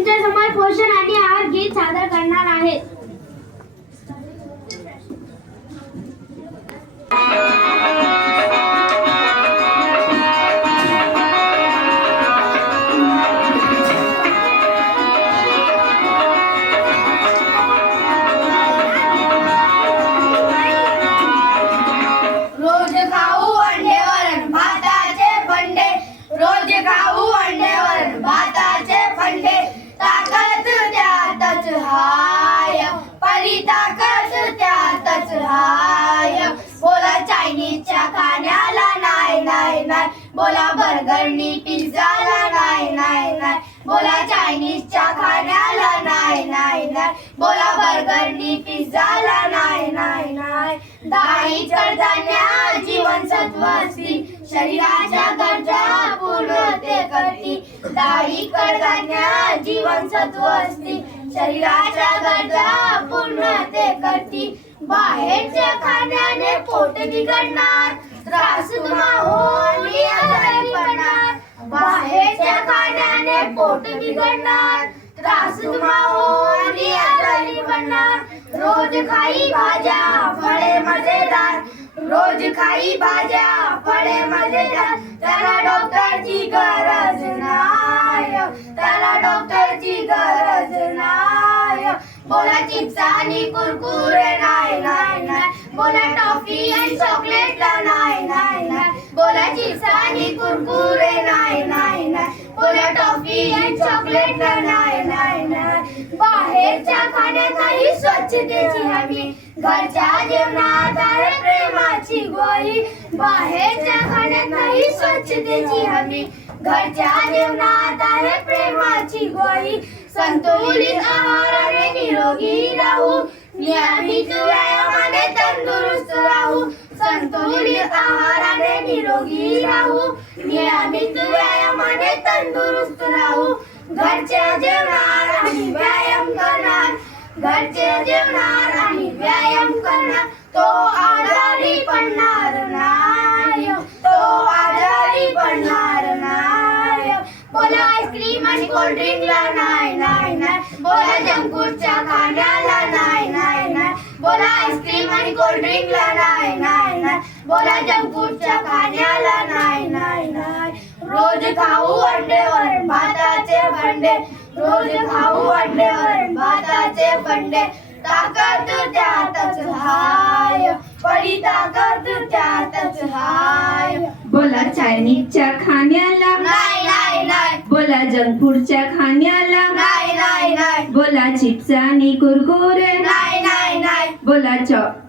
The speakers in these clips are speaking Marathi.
तुमच्यासमोर पोषण आणि आहार गीत सादर करणार आहेत बर्गरनी पिझ्झाला नाही नाही नाही. बोला चायनीजच्या खाण्याला नाही नाही नाही. बोला बर्गरनी पिझ्झाला नाही नाही नाही. दाही कडधान्या जीवनसत्व असती शरीराच्या गरजा पूर्ण ते करती डाळी कडधान्या जीवनसत्व असती शरीराच्या गरजा पूर्ण ते करती बाहेरच्या खाण्याने पोट बिघडणार. त्रास तुम्हा होईल आजारी बाहेरच्या खाण्याने पोट बिघडणार त्रास तुम्हा होईल रोज खाई भाज्या फळे मजेदार. रोज खाई भाज्या फळे मजेदार. बोला चिप्स आणि कुरकुरे नाही नाही नाही बोला टॉफी आणि चॉकलेटला नाही नाही नाही बोला चिप्स आणि कुरकुरे नाही नाही नाही बोला टॉफी आणि चॉकलेटला नाही नाही नाही बाहेरच्या खाण्यातही स्वच्छतेची हमी. घरच्या जेवणात आहे प्रेमाची गोळी. बाहेरच्या खाण्यातही स्वच्छतेची हमी. घरच्या जेवणात आहे प्रेमाची गोळी. संतुलित आहार निरोगी राहू. नियमित व्यायामाने तंदुरुस्त राहू. संतुलित आहाराने निरोगी राहू. नियमित व्यायामाने तंदुरुस्त राहू. घरच्या जेवणार आणि व्यायाम करणार. घरच्या जेवणार आणि व्यायाम करणार. तो आजारी पडणार नाही. तो आजारी पडणार नाही. बोला आईस्क्रीम आणि कोल्ड्रिंक नाही नाही नाही बोला जंक फूडच्या खाण्याला नाही नाही नाही बोला आईस्क्रीम आणि कोल्ड्रिंकला नाही नाही नाही. बोला जंक फूडच्या खाण्याला नाही नाही नाही. रोज खाऊ अंडेवर भाताचे फंडे रोज खाऊ अंडेवर भाताचे फंडे ताकद त्यातच हाय. पडी ताकद त्यातच हाय. बोला चायनीजच्या खाण्याला. नाही नाही नाही. बोला जंक फूडच्या खाण्याला. नाही नाही नाही. बोला चिप्स आणि कुरकुरे. नाही नाही नाही. बोला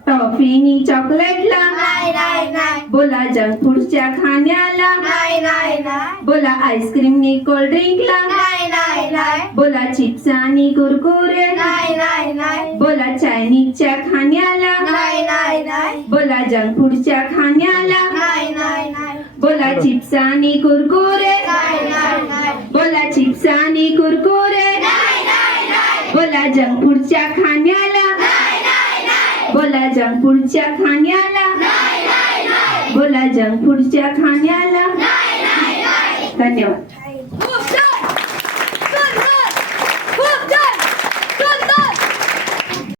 टॉफीनी चॉकलेटला नाही नाही नाही. बोला जंक फूडच्या खाण्याला. नाही नाही नाही. बोला आईस्क्रीमनी कोल्ड्रिंकला नाही नाही नाही. बोला चिप्स आणि कुरकुरे. नाही नाही नाही. बोला चायनीजच्या खाण्याला. नाही नाही नाही. बोला जंक फूडच्या खाण्याला. नाही नाही नाही. बोला चिप्स आणि कुरकुरे. नाही नाही नाही. बोला चिप्स आणि कुरकुरे. बोला जंक फूडच्या खाण्याला. बोला जंक फूडच्या खाण्याला. बोला जंक खाण्याला. धन्यवाद.